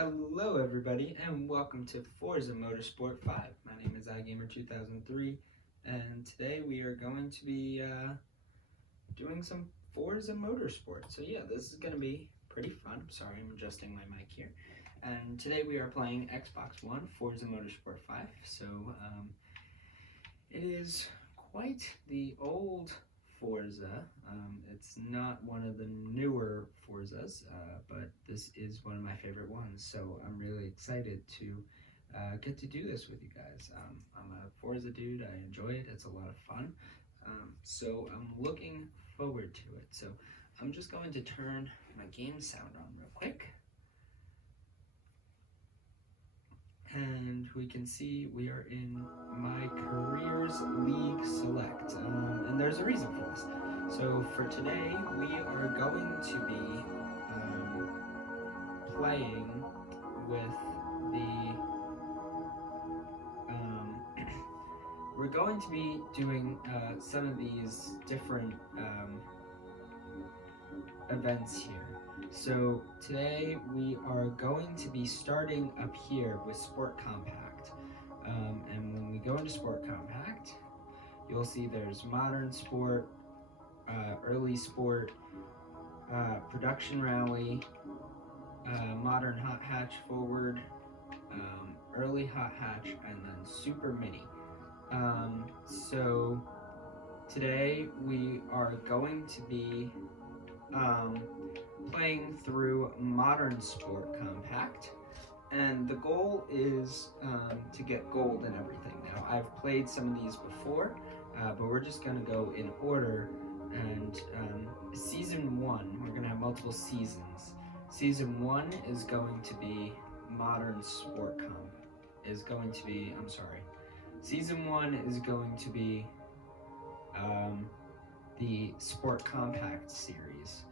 Hello everybody and welcome to Forza Motorsport 5. My name is iGamer2003 and today we are going to be doing some Forza Motorsport. So yeah, this is going to be pretty fun. Sorry, I'm adjusting my mic here. And today we are playing Xbox One Forza Motorsport 5. So it is quite the old Forza. It's not one of the newer Forzas, but this is one of my favorite ones, so I'm really excited to get to do this with you guys. I'm a Forza dude, I enjoy it, it's a lot of fun, so I'm looking forward to it. So I'm just going to turn my game sound on real quick. And we can see we are in my Careers League Select, and there's a reason for this. So for today, we are going to be playing with the, we're going to be doing some of these different events here. So today we are going to be starting up here with Sport Compact, and when we go into Sport Compact, you'll see there's Modern Sport, Early Sport, Production Rally, Modern Hot Hatch Forward, Early Hot Hatch, and then Super Mini. So today we are going to be playing through Modern Sport Compact, and the goal is to get gold and everything. Now, I've played some of these before, but we're just going to go in order, and Season 1, we're going to have multiple seasons. Season 1 is going to be Modern Sport Season 1 is going to be the Sport Compact series,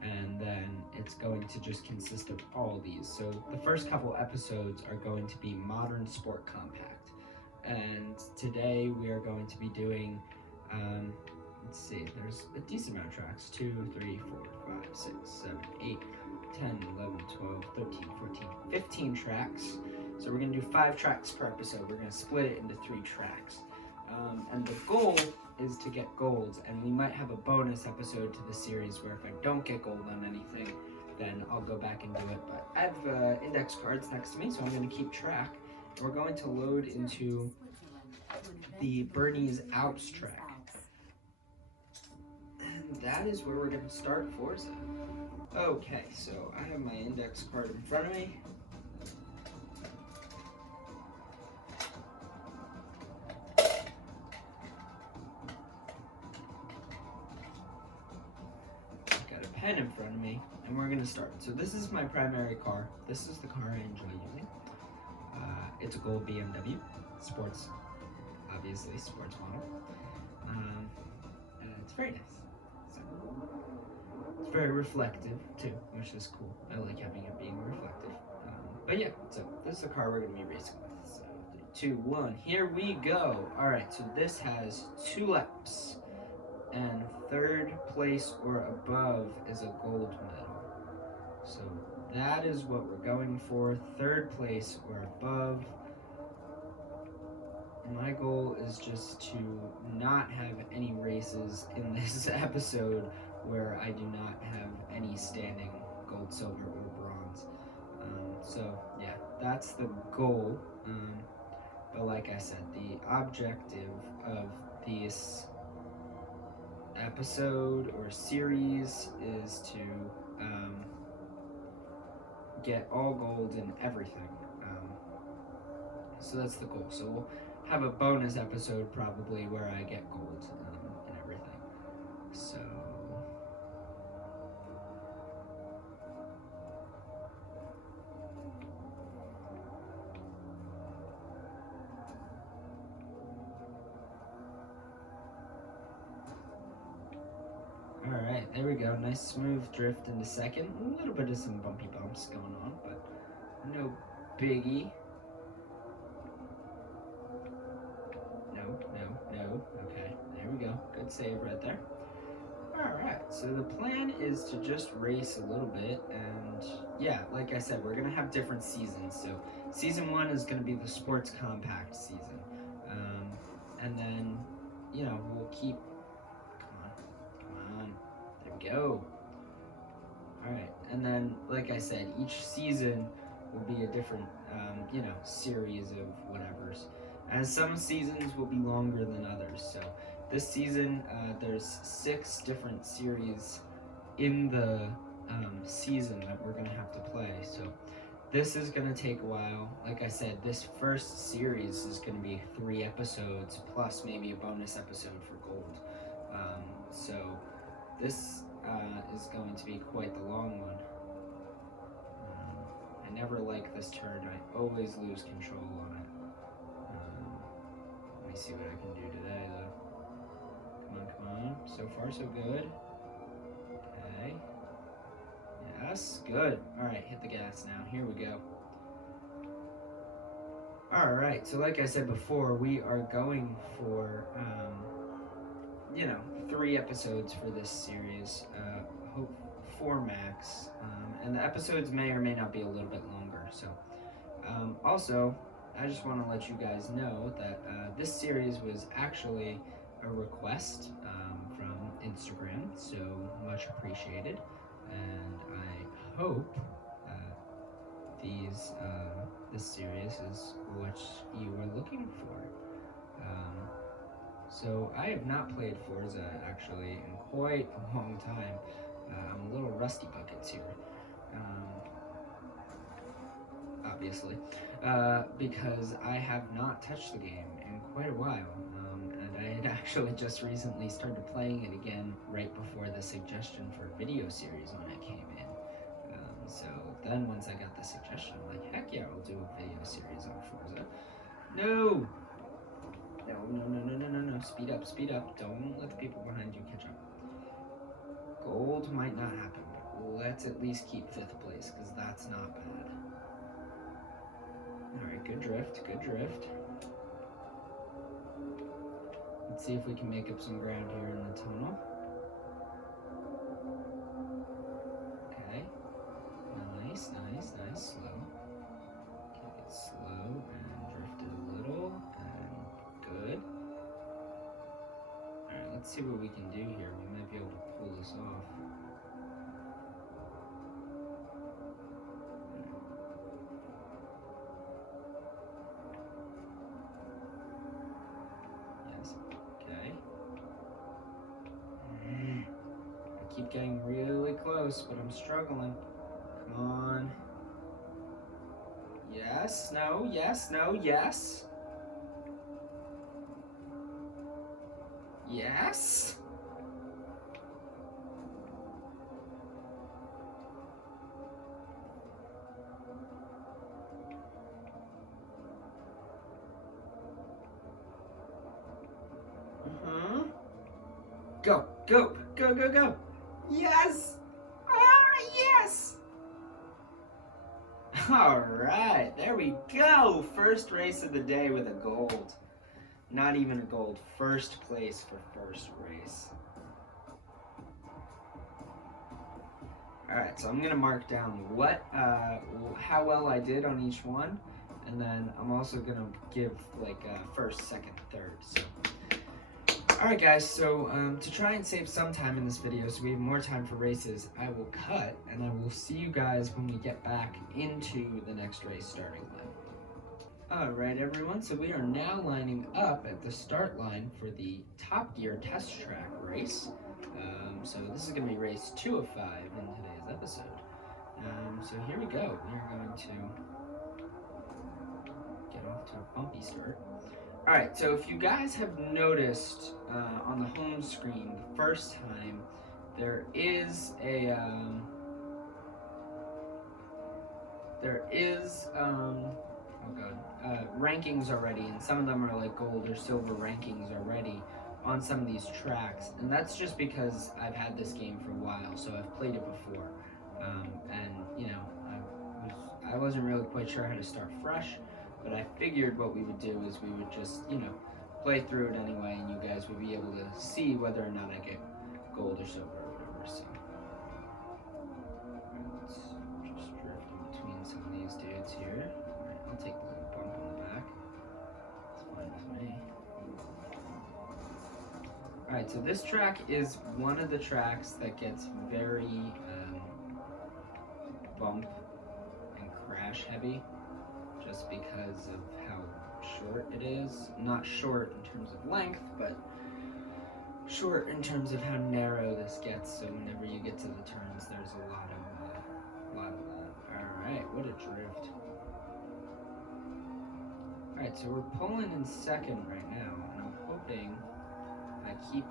and then it's going to just consist of all these. So the first couple episodes are going to be Modern Sport Compact, and today we are going to be doing, let's see, there's a decent amount of tracks, 2, 3, 4, 5, 6, 7, 8, 10, 11, 12, 13, 14, 15 tracks. So we're going to do 5 tracks per episode. We're going to split it into 3 tracks. And the goal is to get gold, and we might have a bonus episode to the series where if I don't get gold on anything, then I'll go back and do it. But I have index cards next to me, so I'm going to keep track. We're going to load into the Bernie's Alps track. And that is where we're going to start Forza. Okay, so I have my index card in front of me. Pen in front of me, and we're going to start. So this is my primary car. This is the car I enjoy using. It's a gold BMW, sports, obviously sports model, and it's very nice. So it's very reflective too, which is cool. I like having it being reflective. But yeah, so this is the car we're going to be racing with. So 3, 2, 1, here we go. All right, so this has 2 laps. And 3rd place or above is a gold medal. So that is what we're going for, 3rd place or above. My goal is just to not have any races in this episode where I do not have any standing gold, silver, or bronze. So yeah, that's the goal. But like I said, the objective of these episode or series is to get all gold in everything. So that's the goal. So we'll have a bonus episode probably where I get gold and everything. So alright, there we go. Nice smooth drift into 2nd. A little bit of some bumpy bumps going on, but no biggie. No. Okay, there we go. Good save right there. Alright, so the plan is to just race a little bit, and yeah, like I said, we're going to have different seasons. So season 1 is going to be the sports compact season. And then, you know, we'll keep, come on, there we go. Alright, and then, like I said, each season will be a different, you know, series of whatevers. And some seasons will be longer than others, so this season, there's 6 different series in the season that we're going to have to play. So this is going to take a while. Like I said, this first series is going to be 3 episodes plus maybe a bonus episode for gold. So this is going to be quite the long one. I never like this turn. I always lose control on it. Let me see what I can do today, though. Come on. So far, so good. Okay. Yes, good. All right, hit the gas now. Here we go. All right, so like I said before, we are going for, you know, 3 episodes for this series. Hope 4 max. And the episodes may or may not be a little bit longer. So, also, I just want to let you guys know that this series was actually a request from Instagram, so much appreciated. And I hope this series is what you are looking for. So I have not played Forza actually in quite a long time. I'm a little rusty buckets here, obviously, because I have not touched the game in quite a while. And I had actually just recently started playing it again right before the suggestion for a video series on it came in. So then once I got the suggestion, I'm like, heck yeah, I'll do a video series on Forza. No! No. Speed up. Don't let the people behind you catch up. Gold might not happen, but let's at least keep 5th place, because that's not bad. Alright, good drift. Let's see if we can make up some ground here in the tunnel. Okay. Nice. Slow. Keep it slow and drift it a little. And good. Alright, let's see what we can do here. We might be able to pull this off. Yes. Okay. I keep getting really close, but I'm struggling. Come on. Yes, no, yes. Yes. Go. Yes. Yes. All right, there we go. First race of the day with a gold. Not even a gold. First place for first race. All right, so I'm gonna mark down how well I did on each one, and then I'm also gonna give like first, second, third. So, all right, guys. So to try and save some time in this video, so we have more time for races, I will cut, and I will see you guys when we get back into the next race starting line. Alright everyone, so we are now lining up at the start line for the Top Gear Test Track race. So this is going to be race 2 of 5 in today's episode. So here we go. We are going to get off to a bumpy start. Alright, so if you guys have noticed on the home screen the first time, there is a rankings already, and some of them are like gold or silver rankings already on some of these tracks, and that's just because I've had this game for a while, so I've played it before, and you know, I wasn't really quite sure how to start fresh, but I figured what we would do is we would just, you know, play through it anyway, and you guys would be able to see whether or not I get gold or silver or whatever, so. Let's just drift in between some of these dudes here. Alright, I'll take the little bump on the back. It's fine with me. Alright, so this track is one of the tracks that gets very bump and crash heavy, just because of how short it is. Not short in terms of length, but short in terms of how narrow this gets, so whenever you get to the turns, there's a lot of that. Alright, what a drift. Alright, so we're pulling in second right now, and I'm hoping if I keep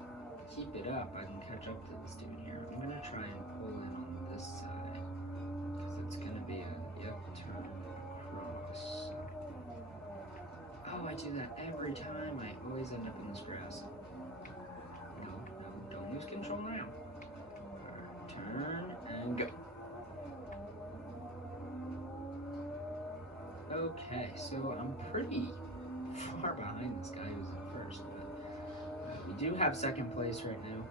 it up, I can catch up to this dude here. I'm gonna try and pull in on this side, because it's gonna be a, turn across. Oh, I do that every time. I always end up in this grass. No, don't lose control now. Alright, turn and go. Okay, so I'm pretty far behind this guy who's in first, but we do have second place right now.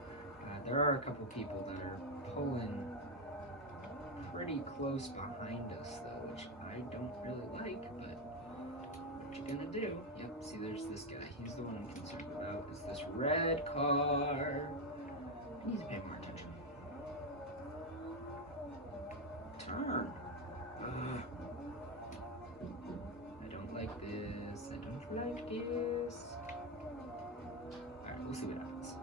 There are a couple people that are pulling pretty close behind us though, which I don't really like, but what you gonna do? Yep, see there's this guy. He's the one I'm concerned about, is this red car. I need to pay more attention. Turn. I don't like this. I don't like this. Alright, we'll see what happens.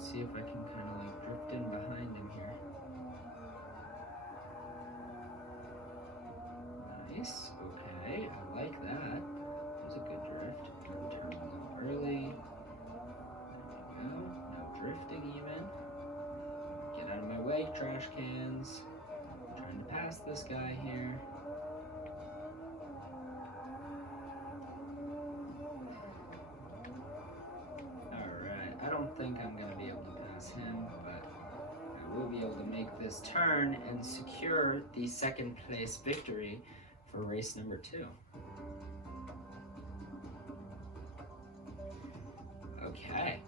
See if I can kind of like drift in behind him here. Nice. Okay, I like that. That was a good drift. Turn a little early. There we go. No drifting even. Get out of my way, trash cans. I'm trying to pass this guy here. I don't think I'm going to be able to pass him, but I will be able to make this turn and secure the second place victory for race number 2. Okay,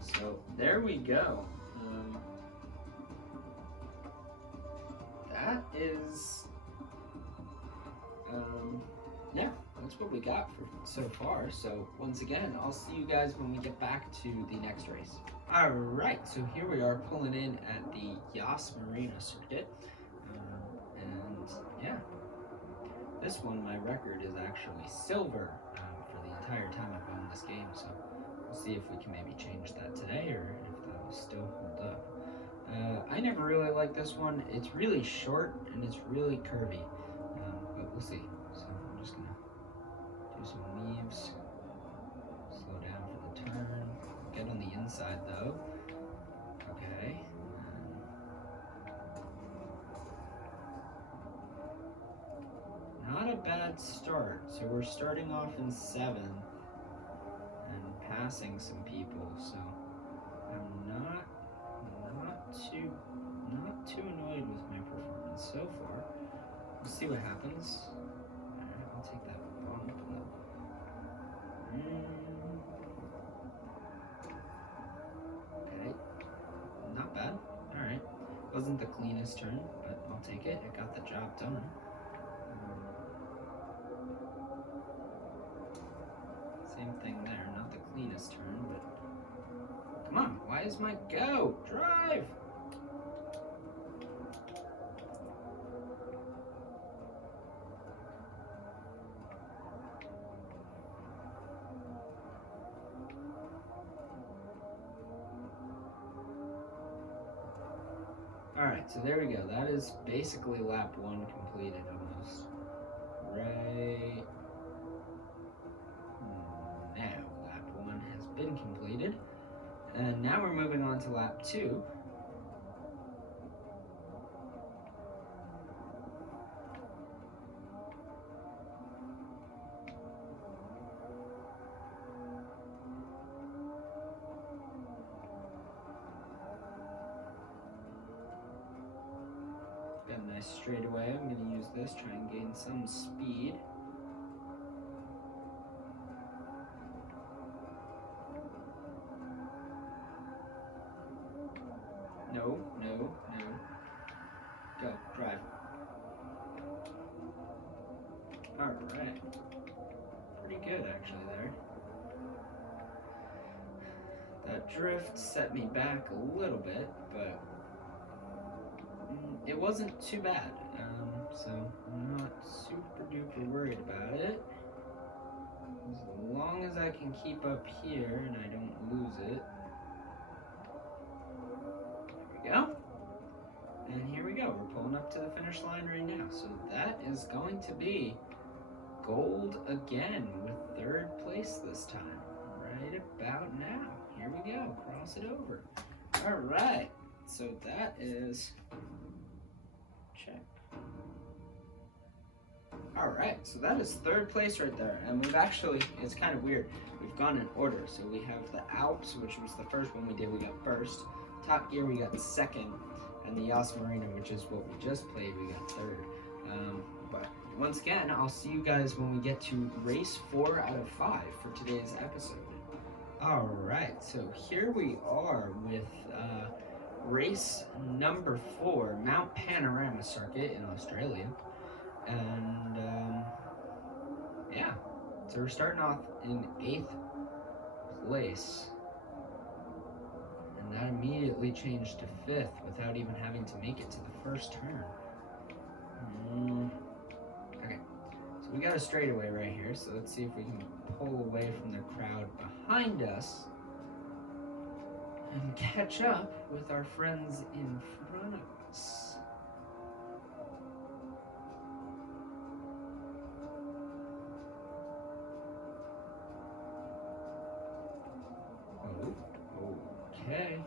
so there we go. That is, yeah. That's what we got for so far. So once again, I'll see you guys when we get back to the next race. All right, so here we are pulling in at the Yas Marina circuit, and yeah, this one my record is actually silver for the entire time I've owned this game. So we'll see if we can maybe change that today, or if that will still hold up. I never really liked this one. It's really short and it's really curvy, but we'll see. So I'm just gonna do some weaves, slow down for the turn, get on the inside though. Okay. Not a bad start. So we're starting off in 7th and passing some people, so I'm not too annoyed with my performance so far. We'll see what happens. Alright, I'll take that bump. Okay, not bad. Alright, wasn't the cleanest turn, but I'll take it. It got the job done. Same thing there, not the cleanest turn, but come on, why is my go? Drive! Alright, so there we go. That is basically lap 1 completed almost. Right now, lap 1 has been completed. And now we're moving on to lap 2. straightaway. I'm going to use this, try and gain some speed. No, no, no. Go, drive. Alright. Pretty good, actually, there. That drift set me back a little bit, but it wasn't too bad. So I'm not super duper worried about it. As long as I can keep up here and I don't lose it. There we go. And here we go. We're pulling up to the finish line right now. So that is going to be gold again with third place this time. Right about now. Here we go. Cross it over. All right. So that is check. All right. So that is third place right there. And we've actually, it's kind of weird. We've gone in order. So we have the Alps, which was the first one we did. We got first. Top Gear, we got second. And the Yas Marina, which is what we just played, we got third. But once again, I'll see you guys when we get to race 4 out of 5 for today's episode. All right, so here we are with race number 4, Mount Panorama Circuit in Australia. And yeah, so we're starting off in 8th place. And that immediately changed to 5th without even having to make it to the first turn. Okay, so we got a straightaway right here, so let's see if we can pull away from the crowd behind us and catch up with our friends in front of us. Okay.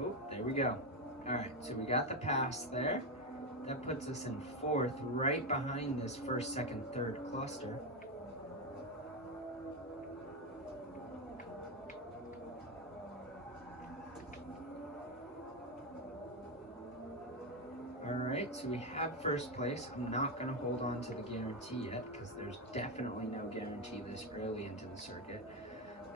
Oh, there we go. All right, so we got the pass there. That puts us in 4th, right behind this 1st, 2nd, 3rd cluster. All right, so we have 1st place. I'm not going to hold on to the guarantee yet because there's definitely no guarantee this early into the circuit.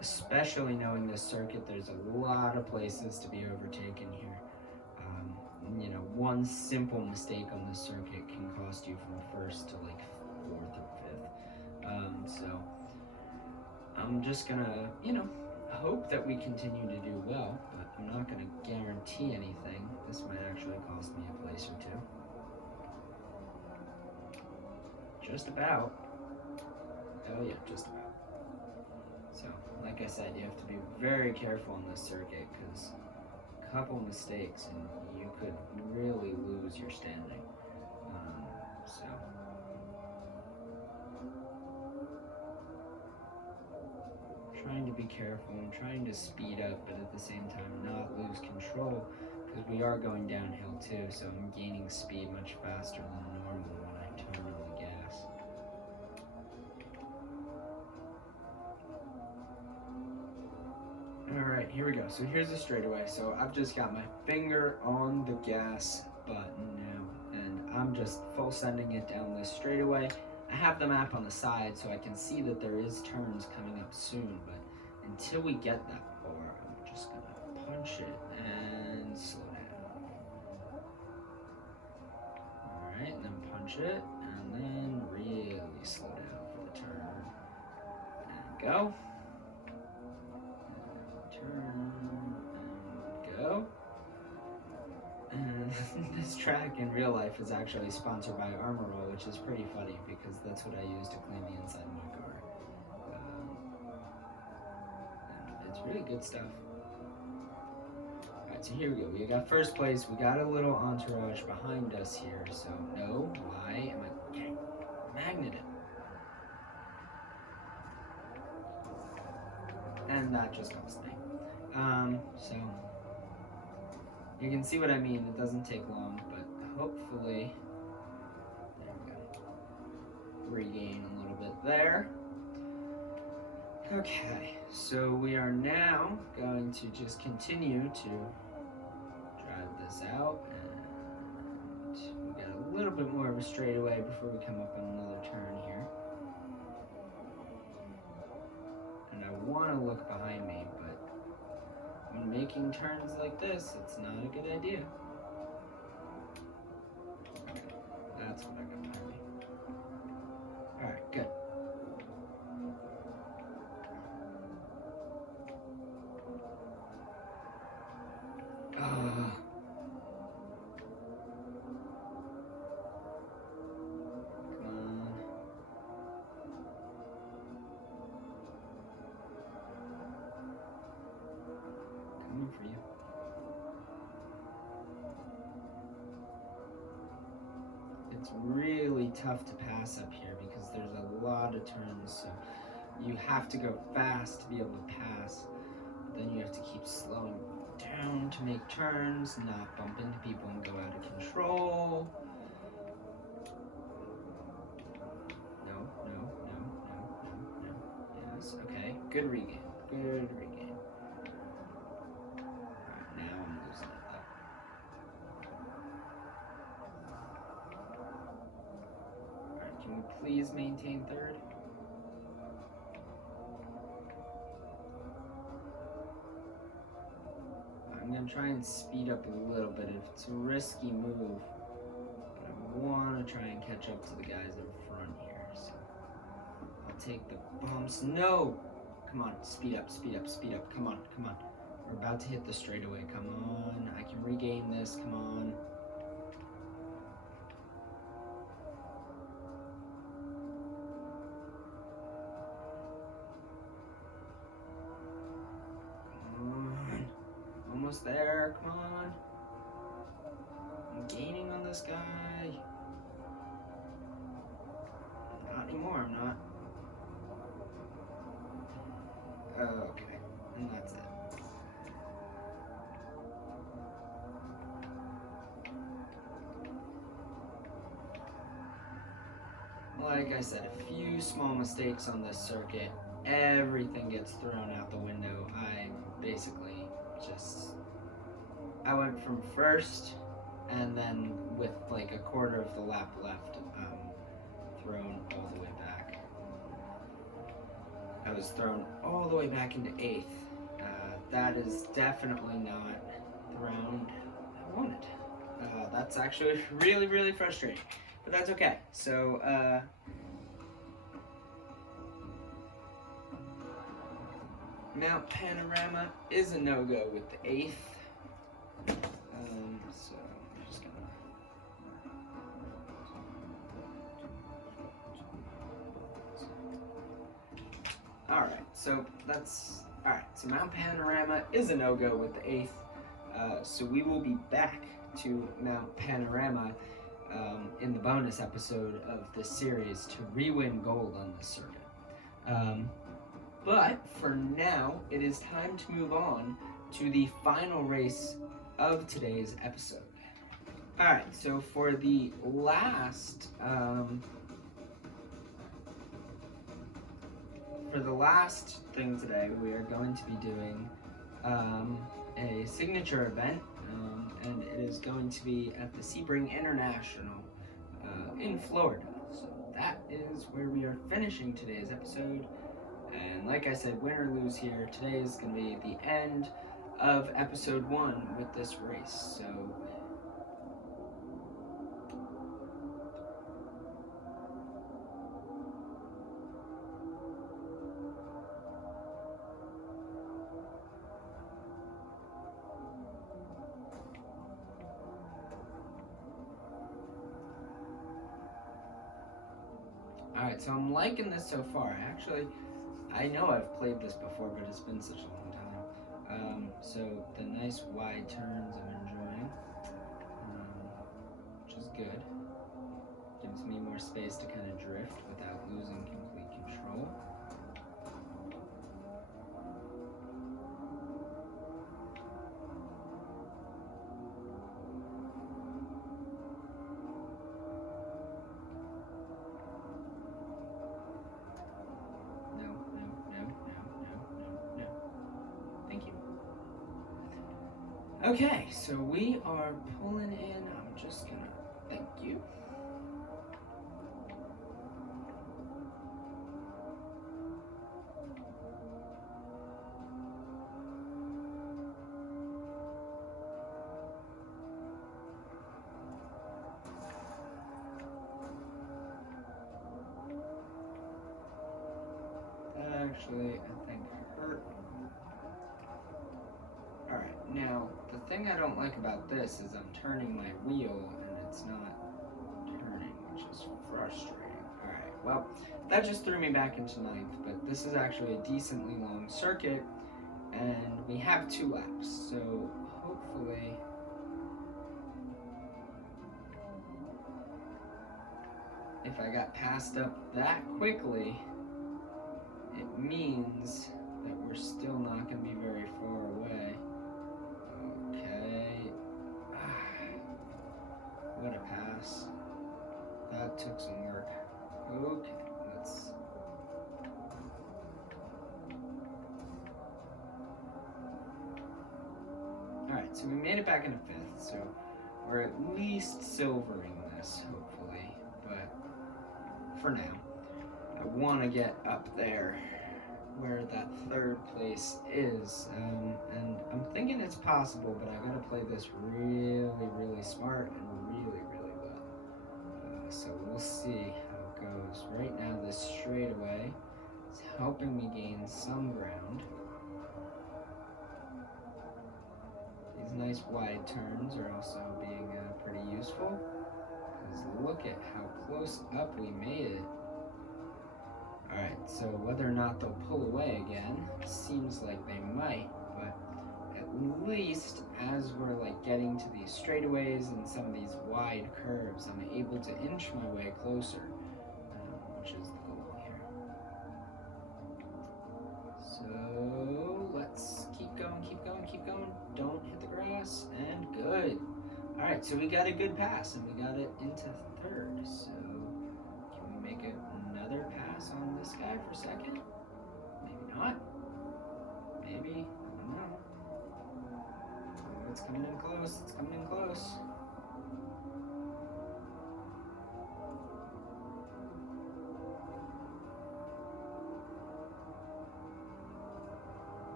Especially knowing this circuit, there's a lot of places to be overtaken here. You know, one simple mistake on this circuit can cost you from 1st to like 4th or 5th. So I'm just gonna, you know, hope that we continue to do well, but I'm not gonna guarantee anything. This might actually cost me a place or 2. Just about. Oh yeah, just about. So, like I said, you have to be very careful on this circuit because a couple mistakes and you could really lose your standing. So, trying to be careful and trying to speed up, but at the same time not lose control because we are going downhill too. So I'm gaining speed much faster than normal when I turn on the gas. Alright, here we go. So here's the straightaway. So I've just got my finger on the gas button now, and I'm just full sending it down this straightaway. I have the map on the side so I can see that there is turns coming up soon, but until we get that far, I'm just gonna punch it and slow down. Alright, and then punch it, and then really slow down for the turn. And go. And go. And this track in real life is actually sponsored by Armor Roll, which is pretty funny because that's what I use to clean the inside of my car. And it's really good stuff. Alright, so here we go. We got 1st place. We got a little entourage behind us here. So, no, why am I getting magneted? And that just cost me. So you can see what I mean. It doesn't take long, but hopefully, there we go. Regain a little bit there. Okay, so we are now going to just continue to drive this this out, and we got a little bit more of a straightaway before we come up on another turn here. And I want to look behind me, but when making turns like this, it's not a good idea. That's what I got behind me. Alright, good. For you. It's really tough to pass up here because there's a lot of turns, so you have to go fast to be able to pass. But then you have to keep slowing down to make turns, not bump into people and go out of control. No. Yes, okay. Good regain. Good regain. Please maintain third. I'm going to try and speed up a little bit. It's a risky move, but I want to try and catch up to the guys in front here. So I'll take the bumps. No! Come on, speed up, speed up, speed up. Come on, come on. We're about to hit the straightaway. Come on, I can regain this. Come on. Almost there, come on. I'm gaining on this guy. Not anymore, I'm not. Okay, and that's it. Like I said, a few small mistakes on this circuit. Everything gets thrown out the window. I basically I went from first, and then with like a quarter of the lap left, thrown all the way back. I was thrown all the way back into 8th. That is definitely not the round I wanted. That's actually really, really frustrating, but that's okay. So, Mount Panorama is a no-go with the 8th. So I'm just gonna... Alright, so that's... Alright, so Mount Panorama is a no-go with the 8th. So we will be back to Mount Panorama in the bonus episode of this series to re-win gold on this circuit. But for now, it is time to move on to the final race of today's episode. Alright, so for the last thing today, we are going to be doing a signature event, and it is going to be at the Sebring International in Florida. So that is where we are finishing today's episode. And like I said, win or lose here, today is going to be the end of episode 1 with this race. So alright, so I'm liking this so far. Actually, I know I've played this before, but it's been such a long time. So the nice wide turns I'm enjoying, which is good. Gives me more space to kind of drift without losing complete control. Okay, so we are pulling in. I'm just gonna thank you. Actually, I think hurt. Alright, now, the thing I don't like about this is I'm turning my wheel and it's not turning, which is frustrating. Alright, well, that just threw me back into ninth, but this is actually a decently long circuit, and we have 2 laps, so hopefully... if I got passed up that quickly, it means that we're still not going to be very far away. Okay. What a pass. That took some work. Okay, let's... Alright, so we made it back into 5th, so we're at least silvering this, hopefully. But for now, I want to get up there where that 3rd place is, and I'm thinking it's possible, but I gotta play this really smart and really well. So we'll see how it goes. Right now, this straightaway is helping me gain some ground. These nice wide turns are also being pretty useful, because look at how close up we made it. Alright, so whether or not they'll pull away again, seems like they might, but at least as we're like getting to these straightaways and some of these wide curves, I'm able to inch my way closer, which is the goal here. So let's keep going. Don't hit the grass, and good. Alright, so we got a good pass, and we got it into 3rd, so can we make it another pass on this guy for 2nd? Maybe not. Maybe. I don't know. Oh, it's coming in close.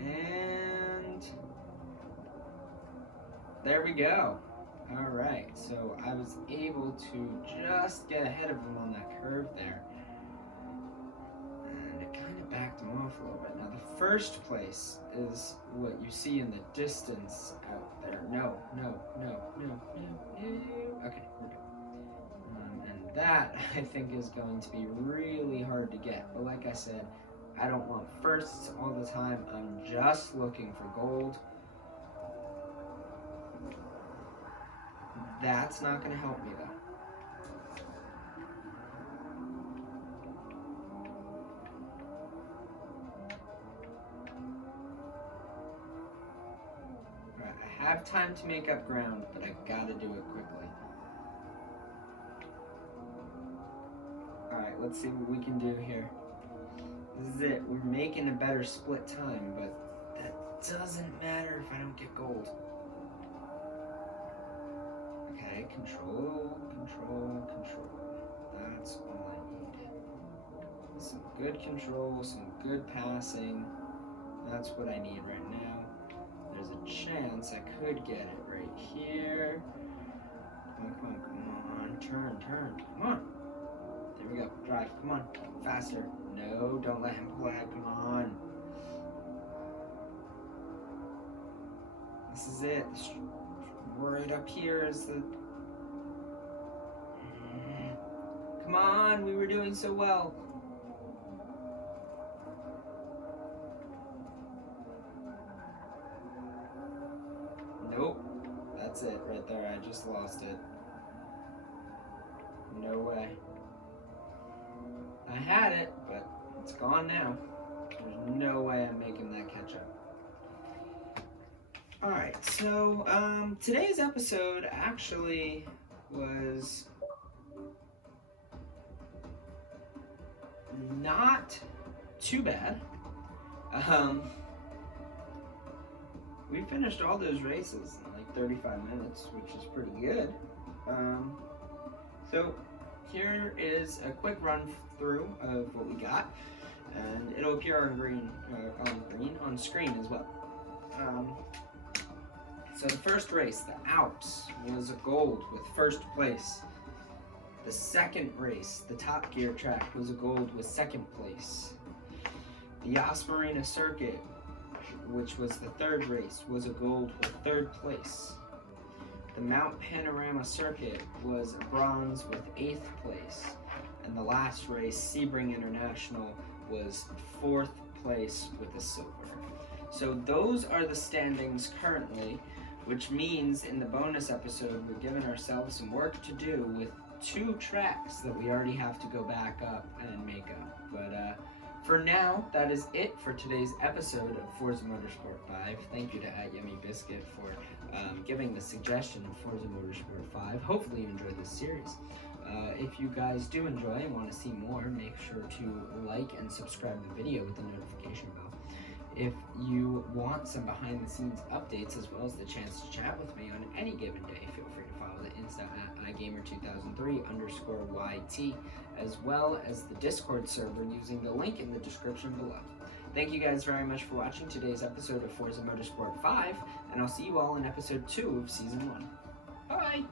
And there we go. Alright, so I was able to just get ahead of him on that curve there. And it kind of backed him off a little bit. Now the 1st place is what you see in the distance out there. No. Okay, we're good. And that, I think, is going to be really hard to get. But like I said, I don't want firsts all the time. I'm just looking for gold. That's not going to help me, though. Alright, I have time to make up ground, but I gotta do it quickly. Alright, let's see what we can do here. This is it. We're making a better split time, but that doesn't matter if I don't get gold. Okay, control. That's all I need. Some good control, some good passing. That's what I need right now. There's a chance I could get it right here. Come on. Turn. Come on. There we go. Drive. Come on. Faster. No, don't let him pull out. Come on. This is it. Right up here is the... Come on, we were doing so well. Nope. That's it right there. I just lost it. No way. I had it, but it's gone now. There's no way I'm making that catch up. Alright, so today's episode actually was not too bad. We finished all those races in like 35 minutes, which is pretty good. So here is a quick run through of what we got, and it'll appear on screen as well. So the first race, the Alps, was a gold with first place. The second race, the Top Gear track, was a gold with second place. The Yas Marina Circuit, which was the third race, was a gold with third place. The Mount Panorama Circuit was a bronze with 8th place. And the last race, Sebring International, was 4th place with a silver. So those are the standings currently, which means in the bonus episode we're giving ourselves some work to do with 2 tracks that we already have to go back up and make up. But for now, that is it for today's episode of Forza Motorsport 5. Thank you to @YummyBiscuit for giving the suggestion of Forza Motorsport 5. Hopefully you enjoyed this series. If you guys do enjoy and want to see more, make sure to like and subscribe the video with the notification bell. If you want some behind the scenes updates as well as the chance to chat with me on any given day, feel free to follow the Insta @iGamer2003_YT, as well as the Discord server using the link in the description below. Thank you guys very much for watching today's episode of Forza Motorsport 5, and I'll see you all in episode 2 of Season 1. Bye!